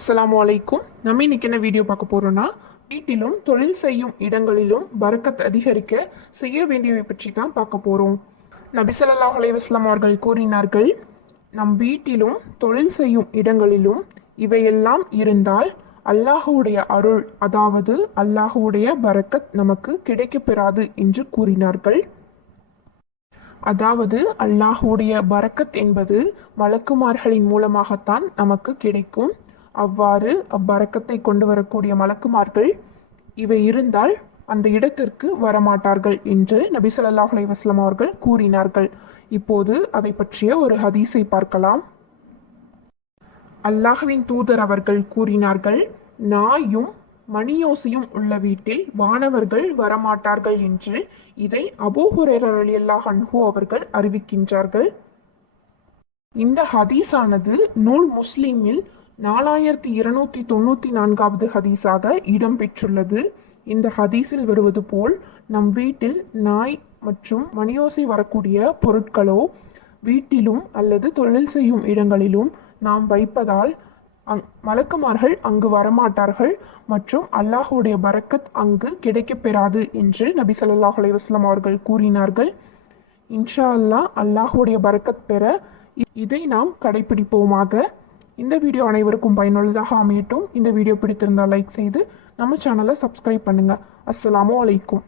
அஸ்ஸலாமு அலைக்கும். நம்ம இன்னைக்கு என்ன வீடியோ பார்க்க போறோம்னா, வீட்டிலும் தொழில் செய்யும் இடங்களிலும் பரக்கத் அதிகரிக்க செய்ய வேண்டியவை பற்றி தான் பார்க்க போறோம். நபி ஸல்லல்லாஹு அலைஹி வஸல்லம் அவர்கள் கூறினார்கள், நம் வீட்டிலும் தொழில் செய்யும் இடங்களிலும் இவையெல்லாம் இருந்தால் அல்லாஹுடைய அருள், அதாவது அல்லாஹுடைய பரக்கத் நமக்கு கிடைக்கப் பெறாது என்று கூறினார்கள். அதாவது அல்லாஹுடைய பரக்கத் என்பது மலக்குமார்களின் மூலமாகத்தான் நமக்கு கிடைக்கும். அவ்வாறு அப்பரக்கத்தை கொண்டு வரக்கூடிய மலக்குமார்கள் இவை இருந்தால் அந்த இடத்திற்கு வரமாட்டார்கள் என்று நபி ஸல்லல்லாஹு அலைஹி வஸல்லம் அவர்கள் கூறினார்கள். இப்போது அதை பற்றிய ஒரு ஹதீஸை பார்க்கலாம். அல்லாஹ்வின் தூதர் அவர்கள் கூறினார்கள், நாயும் மணியோசையும் உள்ள வீட்டில் வானவர்கள் வரமாட்டார்கள் என்று. இதை அபூ ஹுரைரா ரலியல்லாஹு அன்ஹு அவர்கள் அறிவிக்கின்றார்கள். இந்த ஹதீஸானது நூல் முஸ்லிமில் 4294வது ஹதீஸாக இடம்பெற்றுள்ளது. இந்த ஹதீஸில் வருவது போல் நம் வீட்டில் நாய் மற்றும் மணியோசை வரக்கூடிய பொருட்களோ வீட்டிலும் அல்லது தொழில் செய்யும் இடங்களிலும் நாம் வைப்பதால் மலக்குமார்கள் அங்கு வரமாட்டார்கள் மற்றும் அல்லாஹுடைய பரக்கத் அங்கு கிடைக்கப் பெறாது என்று நபி ஸல்லல்லாஹு அலைஹி வஸல்லம் அவர்கள் கூறினார்கள். இன்ஷா அல்லாஹ் அல்லாஹுடைய பரக்கத் பெற இதை நாம் கடைபிடிப்போமாக. இந்த வீடியோ அனைவருக்கும் பயனுள்ளதாக அமையட்டும். இந்த வீடியோ பிடித்திருந்தால் லைக் செய்து நம்ம சேனலை சப்ஸ்கிரைப் பண்ணுங்க. அஸ்ஸலாமு அலைக்கும்.